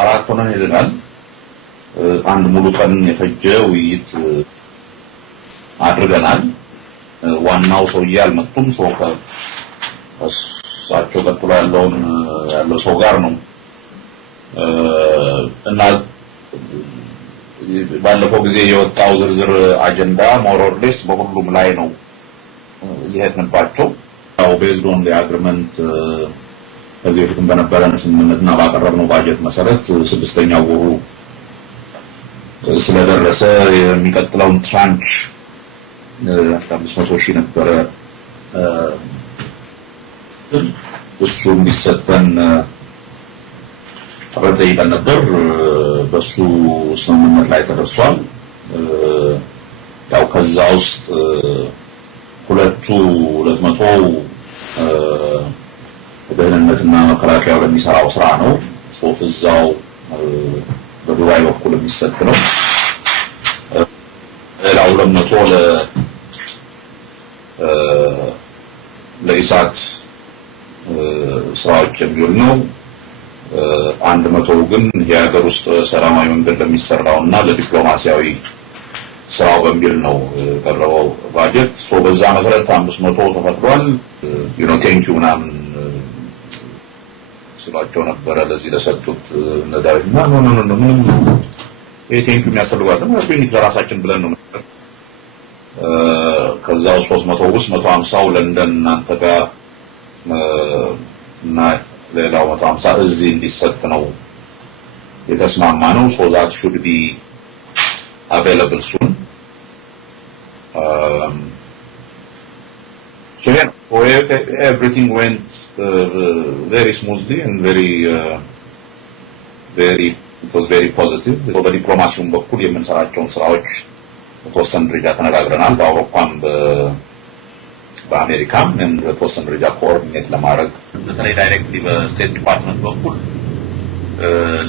አራት ሆነን ሄደናል አንድ ሙሉ ቀን የፈጀ ውይይት አድርገናል ዋናው ሰውዬ አልመጡም ሶፋ እሳቸው ቀጥሎ ያለው ሰው ጋር ነው እና ባለፈው ጊዜ የወጣው ዝርዝር አጀንዳ ሞሮርሌስ በሁሉም ላይ ነው ይሄድንባቸው ያው ቤዝድ ኦን ዘ አግሪመንት ከዚህ በፊትም በነበረን ስምምነትና ባቀረብነው ባጀት መሰረት ስድስተኛው ወሩ ስለደረሰ የሚቀጥለውን ትራንች 500,000 ነበረ እሱ እንዲሰጠን ተጠይቀን ነበር በሱ ስምምነት ላይ ተደርሷል ያው ከዛ ውስጥ 200 በደህንነትና መከላከያው ለሚሰራው ስራ ነው እዛው በዱባይ በኩል የሚሰጥ ነው ሌላው 200 ለኢሳት ስራዎች የሚውል ነው 100 ግን የሀገር ውስጥ ሰላማዊ መንገድ ለሚሰራውና ለዲፕሎማሲያዊ ስራው በሚል ነው ቀረበው ባጀት በዛ መሰረት 500 ተፈቅዷል ቴንክ ዩ ናም ስላቸው ነበር ለዚህ ለሰጡት ነዳጅና ኖ ምንም ቴንክ ዩ የሚያስፈልጋል ነው ለራሳችን ብለን ነው ከዛው 300 ውስጥ 150 ለንደን እናንተ ጋር እና ሌላው 150 እዚህ እንዲሰጥ ነው የተስማማ ነው so that should be available soon so yeah, everything went very smoothly and it was very positive በዲፕሎማሲውም በኩል የምንሰራቸውን ስራዎች በተወሰነ ደረጃ ተነጋግረናል በአውሮፓም በአሜሪካም and በተወሰነ ደረጃ ኮኦርዲኔት ለማድረግ በተለይ ዳይሬክትሊ በስቴት ዲፓርትመንት በኩል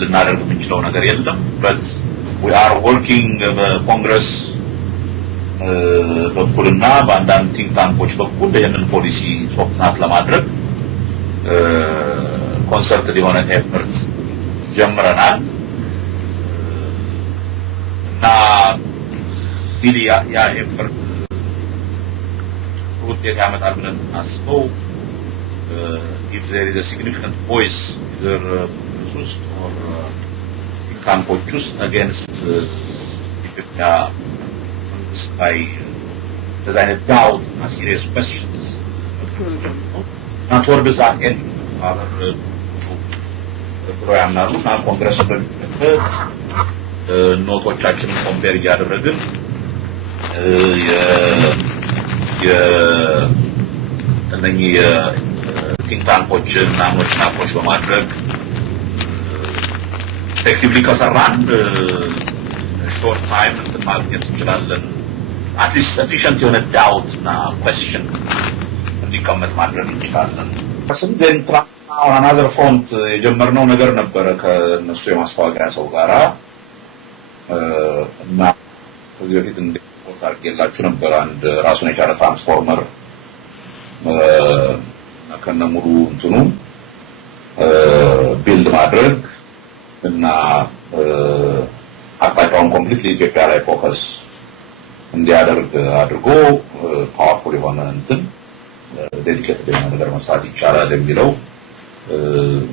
ልናደርግ የምንችለው ነገር የለም but we are working በኮንግረስ በኩልና በአንዳንድ ቲንክ ታንኮች በኩል ይህንን ፖሊሲ ሶፍትናት ለማድረግ ኮንሰርትድ የሆነ ኤፈርት ጀምረናል እና ቢሊ ያ ኤፈርት ውጤት ያመጣል ብለን እናስበው if there is a significant voice either or campus against Ethiopia by the doubt and serious questions not toward that end our program now congress ኖቶቻችንን ኮምፔር እያደረግን እነኚህ ቲንክ ታንኮችን ናሞች በማድረግ effectively ከሰራን short time ማግኘት እንችላለን at least sufficient የሆነ doubt እና question እንዲቀመጥ ማድረግ እንችላለን then another front የጀመርነው ነገር ነበረ ከነሱ የማስታወቂያ ሰው ጋራ እና ከዚህ በፊት እንዲፖርት አድርጌላችሁ ነበር አንድ ራሱን የቻለ ትራንስፎርመር ከነሙሉ እንትኑ ቢልድ ማድረግ እና አጣጣውን ኮምፕሊትሊ ኢትዮጵያ ላይ ፎከስ እንዲያደርግ አድርጎ ፓወርፉል የሆነ እንትን ዴዲኬትድ የሆነ ነገር መስራት ይቻላል የሚለው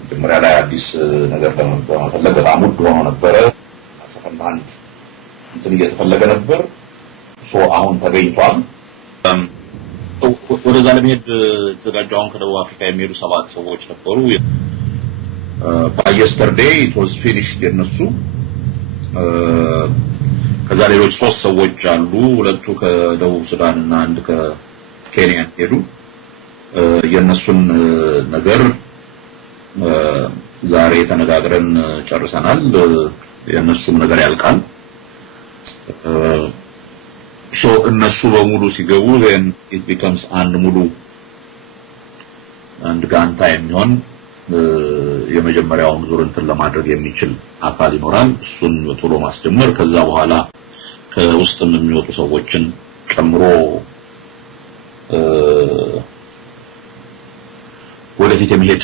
ጀምሪያ ላይ አዲስ ነገር በመፈለግ በጣም ውድ ሆኖ ነበረ አንድ እንትን እየተፈለገ ነበር አሁን ተገኝቷል ወደዛ ለመሄድ ተዘጋጀውን ከደቡብ አፍሪካ የሚሄዱ 7 ሰዎች ነበሩ by yesterday it was finished የነሱ ከዛ ሌሎች 3 ሰዎች አሉ ሁለቱ ከደቡብ ሱዳን እና አንድ ከኬንያ ሄዱ የነሱን ነገር ዛሬ ተነጋግረን ጨርሰናል የነሱም ነገር ያልቃል so እነሱ በሙሉ ሲገቡ then it becomes አንድ ጋንታ የሚሆን የመጀመሪያውን ዙር እንትን ለማድረግ የሚችል አካል ይኖራል እሱን ቶሎ ማስጀመር ከዛ በኋላ ከውስጥም የሚወጡ ሰዎችን ጨምሮ ወደፊት የሚሄድ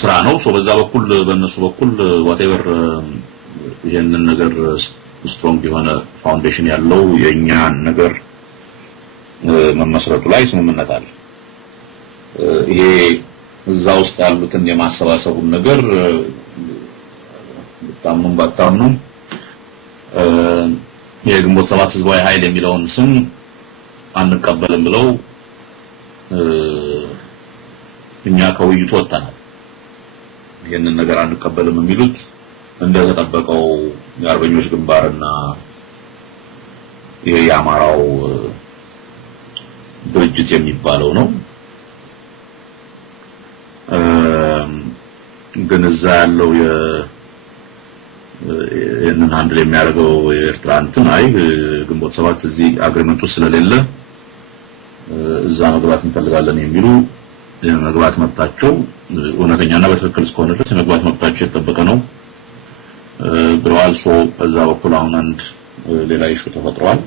ስራ ነው በዛ በኩል በእነሱ በኩል whatever ይሄንን ነገር ስትሮንግ የሆነ ፋውንዴሽን ያለው የኛ ነገር መመስረቱ ላይ ስምምነት አለ ይሄ እዛ ውስጥ ያሉትን የማሰባሰቡን ነገር በጣምም ባታምኑ የግንቦት ሰባት ህዝባዊ ኃይል የሚለውን ስም አንቀበልም ብለው እኛ ከውይይቱ ወጣናል ይሄንን ነገር አንቀበልም የሚሉት እንደተጠበቀው የአርበኞች ግንባርና ይሄ የአማራው ድርጅት የሚባለው ነው ግን እዛ ያለው የእነን አንድ የሚያደርገው የኤርትራ እንትን አይ ግንቦት ሰባት እዚህ አግሪመንት ውስጥ ስለሌለ እዛ መግባት እንፈልጋለን የሚሉ የመግባት መብታቸው እውነተኛና በትክክል እስከሆነ ድረስ የመግባት መብታቸው የተጠበቀ ነው ብለዋል በዛ በኩል አሁን አንድ ሌላ ኢሹ ተፈጥሯል